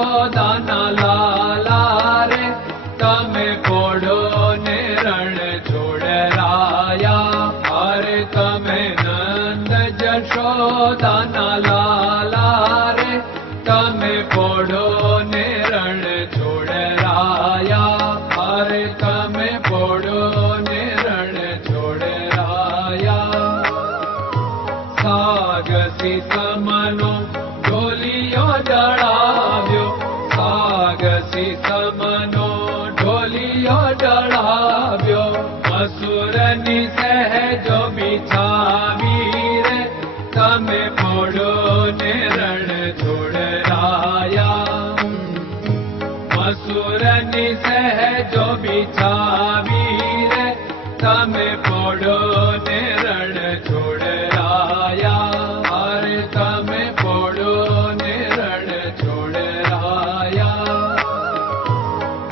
જશોદાના લાલા રે તમે પોડો ને રણ છોડરાયા. અરે તમે નંદ જશોદાના લાલા રે તમે પોડો ને રણ છોડરાયા. અરે તમે પોડો ને રણ છોડરાયા. સાગસી સમનો ઢોલિયો ડળાવ્યો, સાગસી સમનો ઢોલિયો ડળાવ્યો. મસૂરની સહેજો બિછાવી રે તમે પોડો ને રણ છોડરાયા. મસૂરની સહેજો બિછાવી રે તમે પોડો ને રણ છોડરાયા. અરે તમે પોડો ને રણ છોડરાયા.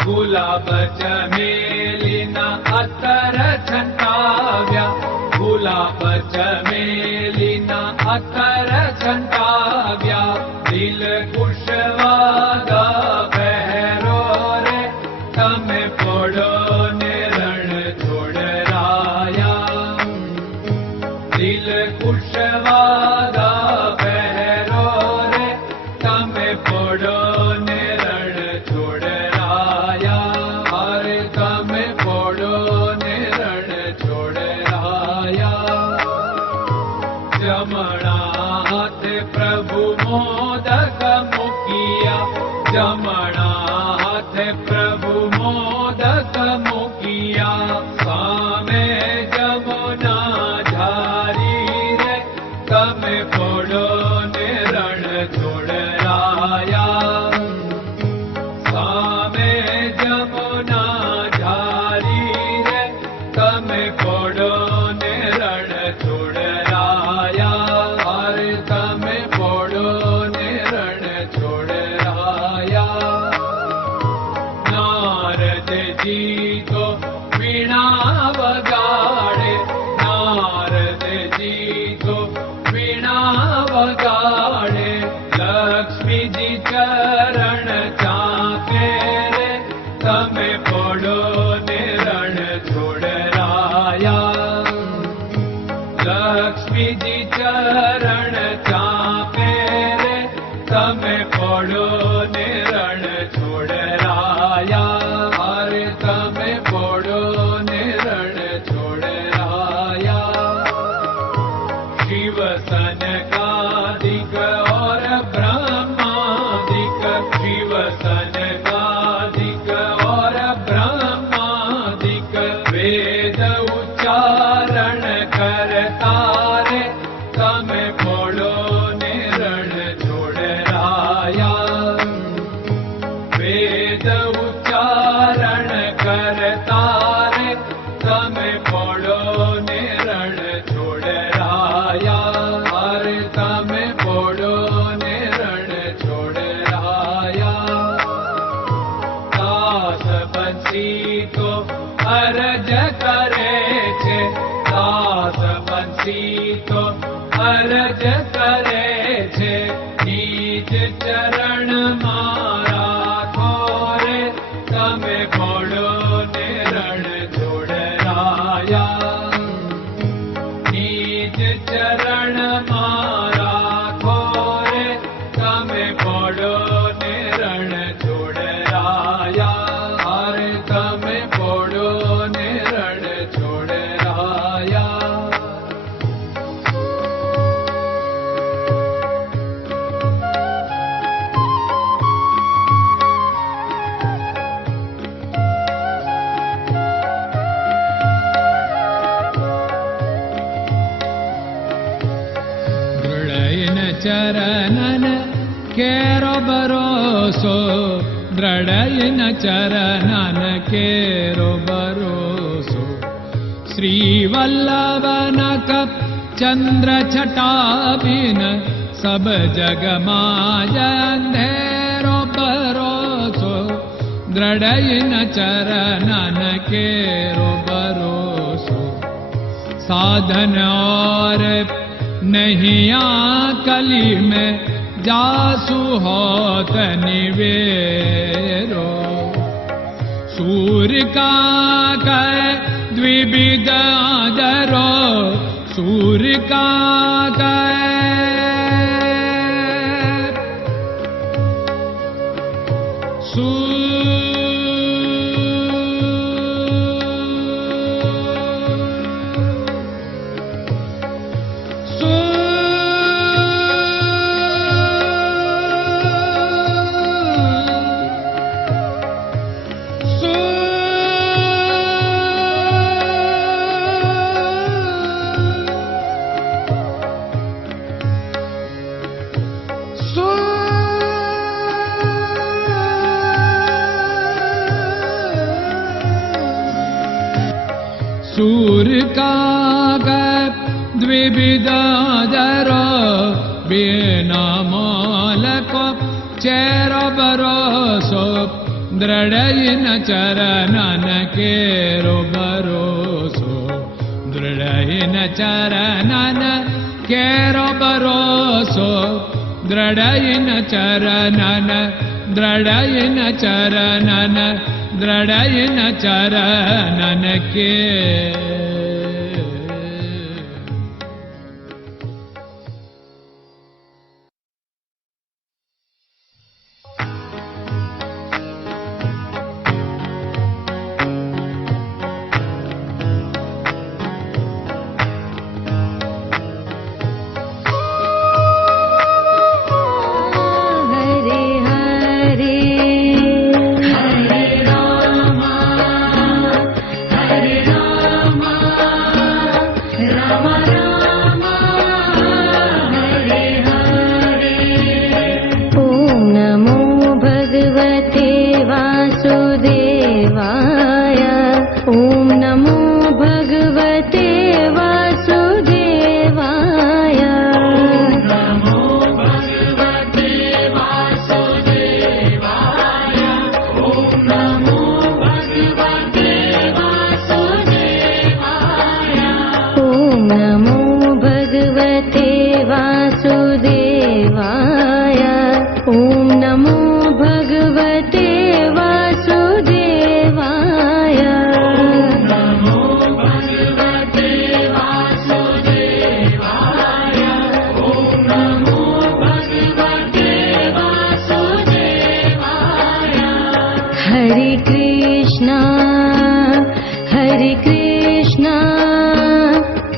ગુલાબ ચમેલીના અત્તર છંટાવ્યા, ગુલાબ ચમેલીના અત્તર છંટાવ્યા. દિલ કુશવાદા પહેરો રે તમે પોડો ને રણ છોડરાયા. દિલ કુશવાદા પહેરો રે તમે પોડો ને રણ છોડરાયા. અરે તમે પોડો ને રણ છોડરાયા. જમણા હાથે પ્રભુ મોદક મૂકિયા, જમણા હાથે પ્રભુ મોદક મૂકિયા. સામે જમુના ઝારી રે તમે પોડો ને રણ છોડરાયા. સામે જમુના ઝારી રે તમે પોડો ને રણ છોડરાયા. અરે તમે પોડો ને રણ છોડરાયા. નારદજી તો વીણા વગાડે, નારદજી તો વીણા વગાડે. લક્ષ્મીજી ચરણ ચાકે રે તમે પોડો ને રણ છોડરાયા. લક્ષ્મીજી ચરણ ચાપે રે તમે પોડો ને રણ છોડરાયા. અરે તમે પોડો ને રણ છોડરાયા. શિવ સનકાદિક और ब्रह्मादिक, शिव सनकादिक और ब्रह्मादिक. वेद उच्चारण करता रे તમે પોડો ને રણ છોડરાયા. વેદ ઉચ્ચારણ કરતા રે તમે પોડો ને રણ છોડરાયા. અરે તમે પોડો ને રણ છોડરાયા. દાસ બંસી તો અરજ કરે છે, દાસ બંસી તો અરજ કરે છે. નીચ ચરણ મારા ખોરે તમે પોડો ને રણ છોડરાયા. નીચ ચરણ મારા ખોરે તમે પોડો ને રણ છોડરાયા. અરે તમે પોડો ને રણ છોડરાયા. ચરણન કેરો ભરોસો, દ્રઢયન ચરણન કેરો ભરોસો. શ્રી વલ્લભન કપ ચંદ્ર છટાબિન સબ જગમાં અંધેરો ભરોસો. દ્રઢયન ચરણન કેરો ભરોસો. साधन और नहीं कली में जासु होत निवेरो। सूर्य का कै द्विविध आदरो, सूर्य का सूर्य का द्विविधादरो, बिना मोल को चेर भरोसो, दृढ़ चरणन केरो भरोसो, दृढ़ चरणन केरो भरोसो, दृढ़ चरणन, दृढ़ चरणन, दृढ़ चरणन के।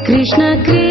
Krishna Krishna